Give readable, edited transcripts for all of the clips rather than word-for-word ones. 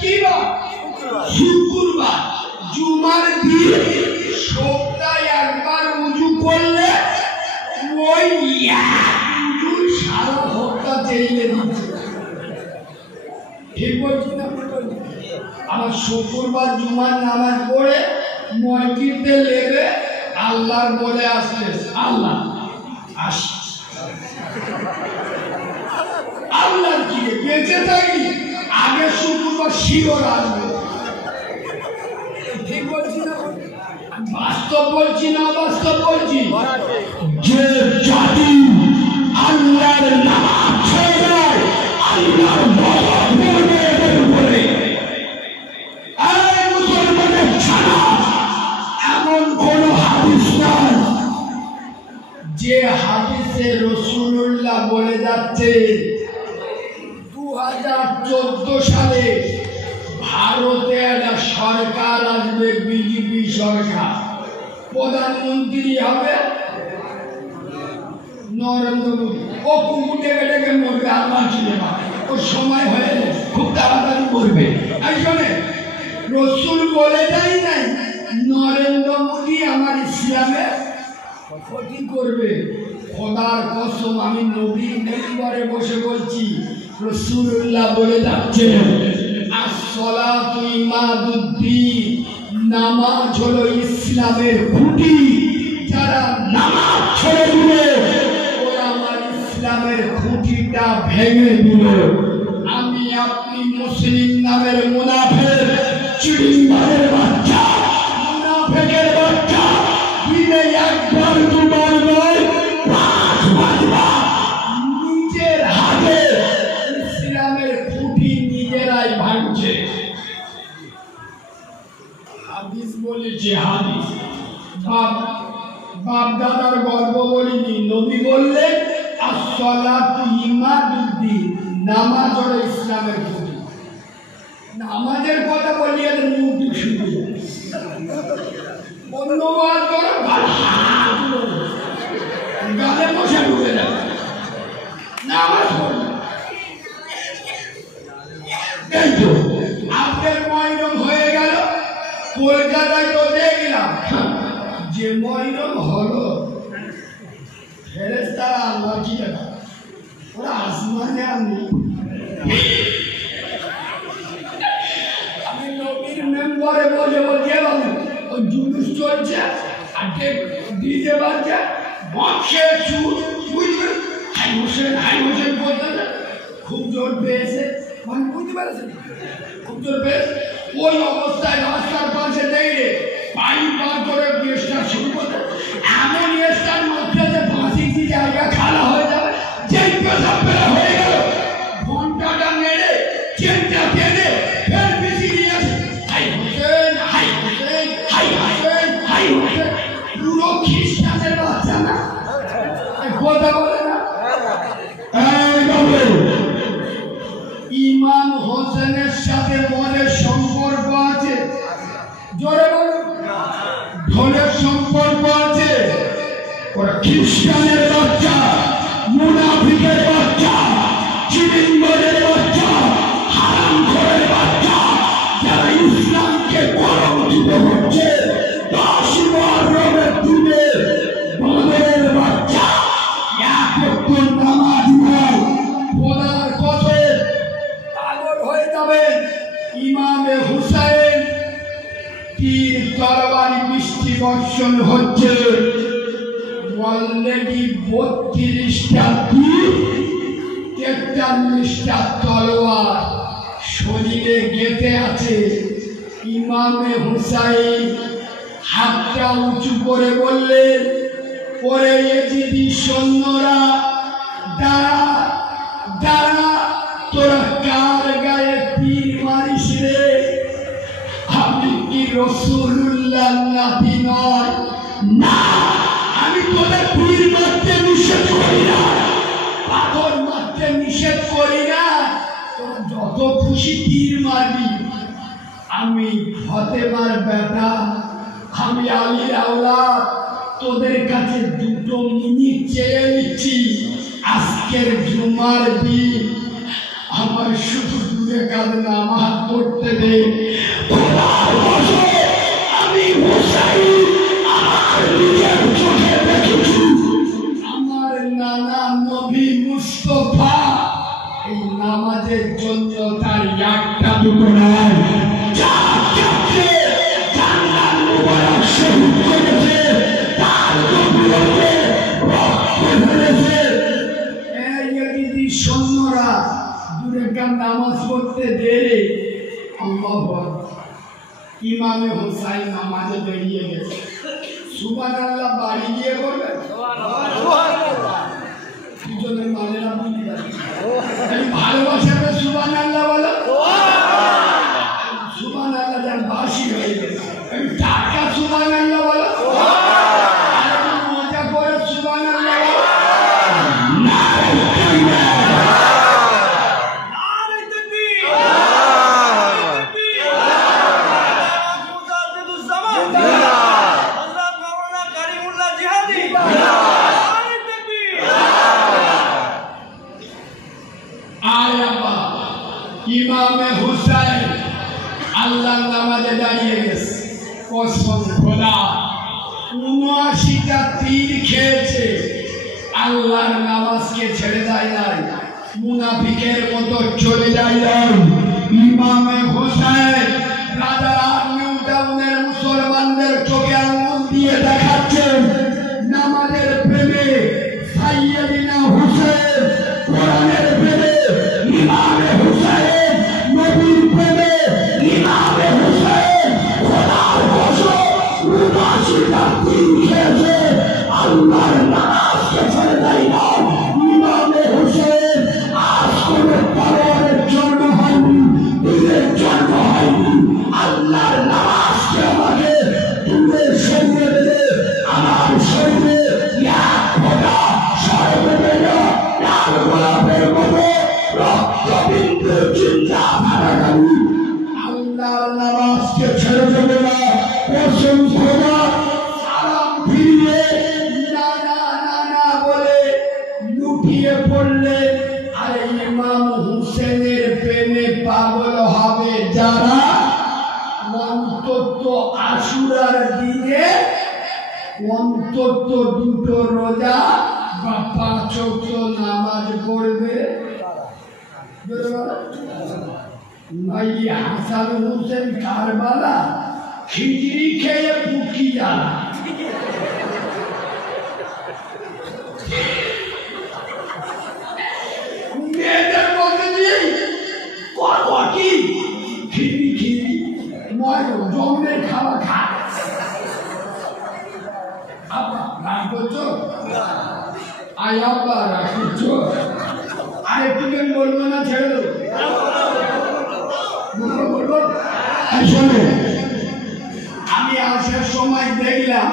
কি বার? শুক্রবার। জুমার দিন সপ্তাহে একবার উজু করলে ওই উজু সারা হপ্তাহ চেয়ে দিচ্ছে। ঠিক বলছি না? আমার শুক্রবার জুমার নামাজ পড়ে মসজিদে লেগে আল্লাহর বলে আসলে আল্লাহ আসি আল্লাহর কি বেঁচে থাকি আগে শুক্রবার শিওর আসবে। ঠিক বলছি না? বাস্তব বলছি না বাস্তব বলছি? যে জাতি আল্লাহর নামাজ ছেড়ে দেয় আল্লাহর মুসলমানের ছাড়া এমন কোন হাদিস নাই যে হাদিসে রাসূলুল্লাহ বলে যাচ্ছে 2014 সালে ভারতে একটা সরকার আসবে, বিজেপি সরকার, প্রধানমন্ত্রী হবে নরেন্দ্র মোদী। ও কুকুরকে ডেকে মরবে, আর বাঁচবে না, ওর সময় হয়ে খুব তাড়াতাড়ি মরবে। এই জন্যে রসুল বলে যায় নাই নরেন্দ্র মোদী আমার ইসলামে ক্ষতি করবে। খোদার কসম আমি নবী মেম্বারে বসে বলছি, রাসূলুল্লাহ বলে যাচ্ছে আসসালাতু ইমাদুদ্দিন, নামাজ হলো ইসলামের খুঁটি। যারা নামাজ ছেড়ে দিবে ওরা আমার ইসলামের খুঁটিটা ভেঙে দিল। আমি আপনি মুসলিম নামের মুনাফিক, চিড়িংবাজের বাচ্চা, মুনাফিকের বাচ্চা, দিনে একবার দুবার নয় 5 বার নিজের হাতে ইসলামের খুঁটি নিজেরাই ভাঙছে। হাদিস বলেছে, হাদিস বাপ দাদার গল্প বলিনি। নবী বললেন আসসালাতু ইমাদুদ্দিন, নামাজ হলো ইসলামের খুঁটি। নামাজের কথা বলিয়ে মুখ শুরু ধন্যবাদ করে গালে বসে ঢুকে যাবে নামাজ পড়বে। এই তো আপনার ময়রম হয়ে গেল। কলকাতায় তো দেখলাম যে ময়রম হলো ফেরেশতারা আল্লাহ কি না ওরা আসমানে আমি নবীর মেম্বারে বসে বলছি ওই জুলুস চলছে আর ডিজে বাজছে বক্সে চুল বুঝবে হাই হোসেন বলতে খুব জোর পেয়েছে, মানে বুঝতে পেরেছে খুব জোর পেয়েছে। ওই অবস্থায় রাস্তার পাশে দেখলে পানি পার করে স্টার শুরু করতে এমন স্টার মাত্রা যে ফাঁসি কি জায়গা খালা হয়ে যাবে। যেই পেশাব পেরা হয়ে গেল ঘন্টাটা মেরে চেনটা টেনে ফের বেশি নিয়ে আসে হাই হোসেন হাই হোসেন হাই হোসেন হাই হোসেন। পুরো খ্রিস্টানের বাচ্চা না কথা বলে না। ইমাম হোসেনের সাথে মনের সম্পর্ক আছে, জোরে বলুন ঢোলের সম্পর্ক আছে। ওরা খ্রিস্টানের বাচ্চা, মুনাফিকের বাচ্চা, চিড়িংবাজের বাচ্চা, হারামখোরের বাচ্চা, যারা ইসলামকে কলঙ্কিত করছে। 10 মুহররমের দিনে বাঁদরের বাচ্চা এক ওয়াক্ত নামাজ নাই, খোদার কসম পাগল হয়ে যাবেন। ইমামে হুসাইন তীর তরবারি বৃষ্টি বর্ষণ হচ্ছে, অলরেডি 32টা তীর 43টা তলোয়ার শরীরে গেঁথে আছে। ইমামে হুসাইন হাতটা উঁচু করে বললেন, ওরে ইয়েজিদি সৈন্যরা দাঁড়া দাঁড়া, তোরা কার গায়ে তীর মারিস রে? আমি কি রাসূলুল্লাহ নাতি নয়? না, আমি তোদের তীর মারতে নিষেধ করি না, পাথর মারতে নিষেধ করি না, তোরা যত খুশি তীর মারবি। আমি ফতেমার বেটা, আমি আলীর আওলাদ, তোদের কাছে 2 মিনিট চেয়ে নিচ্ছি। আজকের জুমার দিন আমার শুধু দূরে কাঁধে নামাজ পড়তে দে। আমি আমার নিজের চোখে দেখেছি আমার নানা নবী মুস্তফা এই নামাজের জন্য তার একটা দুটো নয় সৈন্যরা দূরে কান নামাজ পড়তে দেরে ইমামে হোসাইন নামাজে বেরিয়ে গেছে। সুবহানাল্লাহ বাড়ি গিয়ে বলবে দুজনের মানেরা বুঝি ভালোবাসাবে সুবহানাল্লাহ বলো। সুবহানাল্লাহ যার বাসি হয়ে গেছে টাকা সুবহানাল্লাহ বলো। মজা করে সুবহানাল্লাহ বলো। ইমামে হুসাইন আল্লাহর নামাজে দাঁড়িয়ে গেছে। কসম খোদা ৭৯টা তীর খেয়েছে, আল্লাহর নামাজকে ছেড়ে দেয় নাই, মুনাফিকের মতো চলে যায় নাই। ইমামে হুসাইন রাজার নিউ টাউনের মুসলমানদের চোখে আঙুল দিয়ে দেখাচ্ছেন নামাজের প্রেমে সাইয়েদিনা হুসাইন, কোরআনের প্রেমে ইমামে হুসাইন, নবীর প্রেমে ইমামে হুসাইন, খোদার কসম ৭৯টা তীর খেয়েছে, আল্লাহর নামাজকে ছেড়ে দেয় না। ইমামে হুসাইন আজ কোনো তলোয়ারের জন্ম হয়নি, তীরের জন্ম হয়নি, আল্লাহর নামাজকে আমাকে দূরে সরিয়ে দিলে আমার শরীরে এক ফোঁটা সর্ববেলা লাল গোলাপের মতো রক্তবিন্দু চিন্তা ভাড়াগাড়ি আল্লাহর নামাজকে ছেড়ে দেবে না। কসম খোদা সালাম ফিরিয়ে নানা নানা বলে লুটিয়ে পড়লে আর ইমাম হুসেনের প্রেমে পাগল হবে যারা অন্তত আশুরার দিনে অন্তত দুটো রোজা বা ৫ ওয়াক্ত নামাজ পড়বে। ভাই হাসান হোসেন কারবালা খিচড়ি খেয়ে পুকি যারা মেয়েদের মধ্যে দিয়ে কত কি খিচড়ি খিচড়ি জমের খাওয়া খায়। রাগ করছো আয় আব্বা রাগ করছো আরেকটুখানি বলবো না ছেড়ে দেবো বলবো। আমি আসার সময় দেখলাম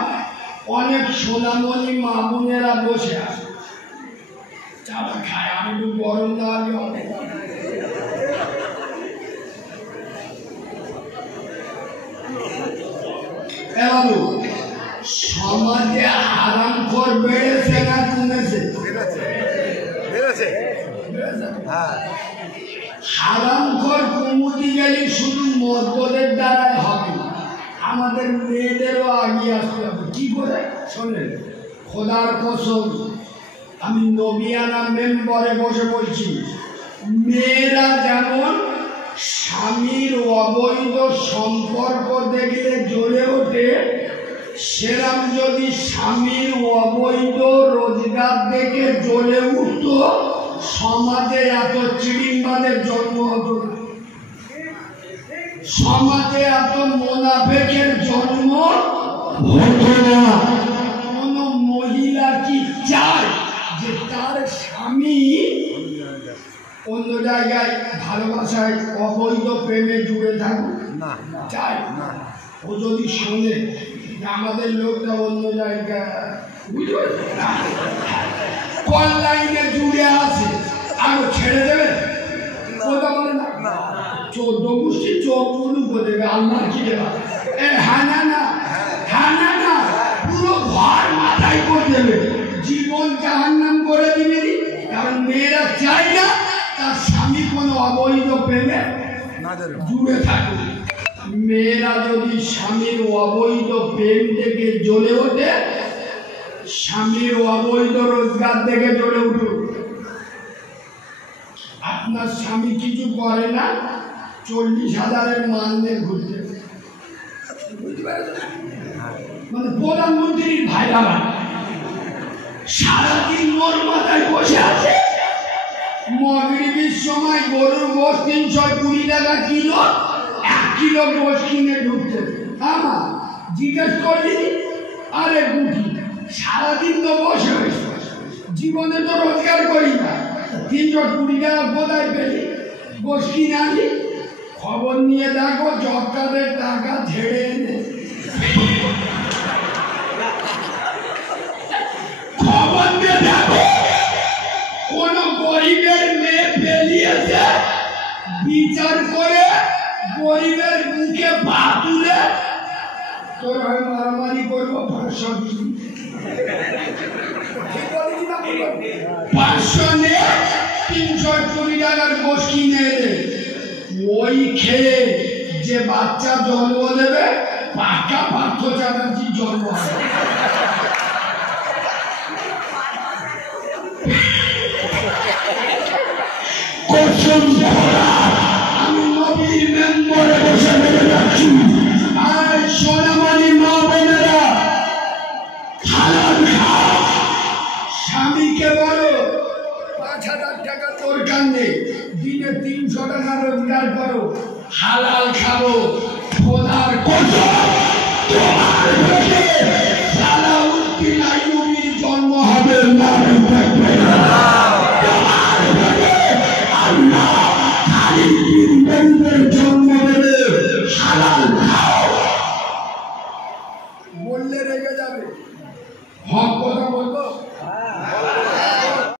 অনেক সোনামণি মা বোনেরা বসে আছে চাটা খায়, আমি একটু গরম দেওয়ালে অনেক সমাজে আরামখোর বেড়েছে না কমেছে? হারামখোর কমতি গেলে শুধু মদ্যদের দ্বারাই হবে, আমাদের মেয়েদেরও আগিয়ে আসতে হবে। কি করে শোনেন, খোদার কসম আমি নবিয়ানা মেম্বরে বসে বলছি, মেয়েরা যেমন স্বামীর অবৈধ সম্পর্ক দেখলে জ্বলে ওঠে, সেরাম যদি স্বামীর অবৈধ রোজগার দেখে জ্বলে উঠত সমাজে এত চিড়িংবাদের জন্ম হতো না, সমাজে এত মোনাফেকের জন্ম হতো না। কোন মহিলা কি চায় যে তার স্বামী অন্য জায়গায় ভালোবাসায় অবৈধ প্রেমে জুড়ে থাকুক? চায় না। ও যদি শোনে আমাদের লোকটা অন্য জায়গায় অনলাইনে জুড়ে আছে আর ছেড়ে দেবে? ওটা বলে না 14 গোষ্ঠী চোখ মুলুক দেবে, আল্লাহ কি দেবে? হ্যাঁ না না, হ্যাঁ না না, পুরো ঘর মাথায় করে দেবে, জীবন জাহান্নাম করে দিবে। কারণ মেয়েরা চায় না তার স্বামী কোনো অবৈধ প্রেমে জুড়ে থাকে। মেয়েরা যদি স্বামীর অবৈধ প্রেম থেকে জ্বলে ওঠে, স্বামীর অবৈধ রোজগার থেকে জ্বলে উঠুন। আপনার স্বামী কিছু করে না, 40,000-এর মাল নিয়ে ঘুরতে, মানে প্রধানমন্ত্রীর ভাইরা সারাদিন মোর মাথায় বসে আছে। মাগরিবের সময় গরুর গোশ 320 টাকা কিলো, 1 কিলো গোশ কিনে ঢুকছে। আমার জিজ্ঞেস করলি, আরে গুটি সারাদিন তো বসে হয়েছে, জীবনে তো রোজগার করি না, 320 টাকা কোথায় পেলি? গোশ কিনে আনি। খবর নিয়ে দেখো জটকাদের টাকা ঝেড়ে এনে খবর নিয়ে দেখো কোন গরিবের মেয়ে পেলিয়েছে, বিচার করে গরিবের মুখে পা তুলে তোর হয় মারামারি করবো 500 দিন। 500 নিয়ে 320 টাকার গোশ কিনে এনে ওই খেয়ে যে বাচ্চা জন্ম দেবে, পাকা পার্থ চ্যাটার্জি জন্ম হবে। আমি নবীর মেম্বরে বসে বেড়ে যাচ্ছি। আর সোনামণি মা বোনেরা, হালাল খাও। স্বামীকে বলো 5,000 টাকা তোর কান্দে, দিনে 300 টাকা রোজগার করো, হালাল খাবো। খোদার কসম তোমার পেটে সালাউদ্দিন আইয়ুবীর জন্ম হবে না। তোমার পেটে আল্লাহ খালিদ বিন ওলীদের জন্ম